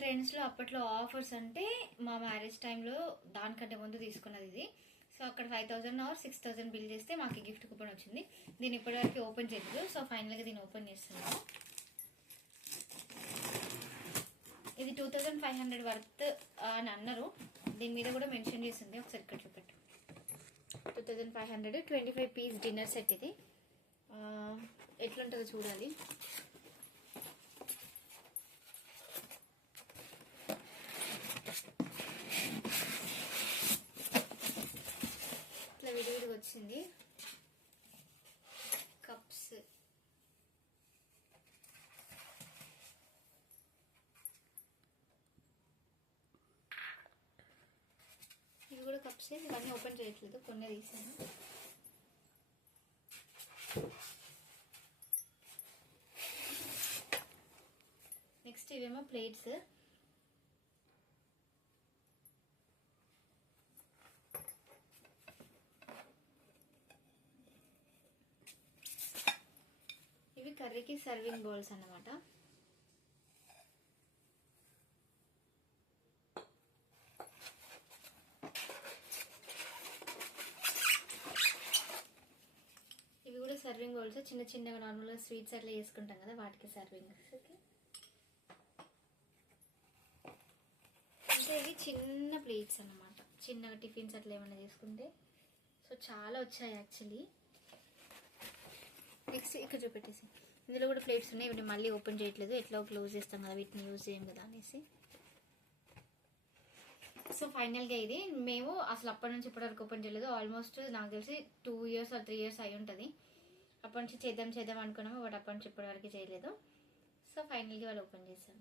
ట్రెండ్స్లో అప్పట్లో ఆఫర్స్ అంటే మా మ్యారేజ్ టైంలో దానికంటే ముందు తీసుకున్నది ఇది. సో అక్కడ 5000 ఆర్ 6000 బిల్ చేస్తే మాకు గిఫ్ట్ కూపన్ వచ్చింది. దీన్ని ఇప్పటివరకు ఓపెన్ చేయలేదు. సో ఫైనల్గా దీన్ని ఓపెన్ చేస్తున్నాను. ఇది 2500 వర్త్ అని అన్నారు. దీని మీద కూడా మెన్షన్ చేసింది. ఒకసారి ఇక్కడ చూపెట్టు. 2500 25 పీస్ డిన్నర్ సెట్. ఇది ఎట్లుంటుందో చూడాలి. ఇట్లా విడివిడిగా వచ్చింది. కప్స్, ఇవి కూడా కప్సే. ఇవన్నీ ఓపెన్ చేయట్లేదు, కొన్ని తీసాను. నెక్స్ట్ ఇవేమో ప్లేట్స్. ఇవి కర్రీకి సర్వింగ్ బౌల్స్ అన్నమాట. ఇవి కూడా సర్వింగ్ బౌల్స్. చిన్న చిన్నగా నార్మల్గా స్వీట్స్ అట్లా చేసుకుంటాం కదా, వాటికి సర్వింగ్. అంటే ఇవి చిన్న ప్లేట్స్ అన్నమాట, చిన్నగా టిఫిన్స్ అట్లా ఏమైనా చేసుకుంటే. సో చాలా వచ్చాయి యాక్చువల్లీ. నెక్స్ట్ ఇక్కడ చూపెట్టేసి ఇందులో కూడా ప్లేట్స్ ఉన్నాయి. వీటిని మళ్ళీ ఓపెన్ చేయట్లేదు, ఎట్లా క్లోజ్ చేస్తాం కదా, వీటిని యూజ్ చేయం కదా అనేసి. సో ఫైనల్గా ఇది మేము అసలు అప్పటి నుంచి ఇప్పటివరకు ఓపెన్ చేయలేదు. ఆల్మోస్ట్ నాకు తెలిసి 2 years or 3 years అయి ఉంటుంది. అప్పటి నుంచి చేద్దాం అనుకున్నాము, బట్ అప్పటి నుంచి ఇప్పటివరకు చేయలేదు. సో ఫైనల్గా వాళ్ళు ఓపెన్ చేశాం.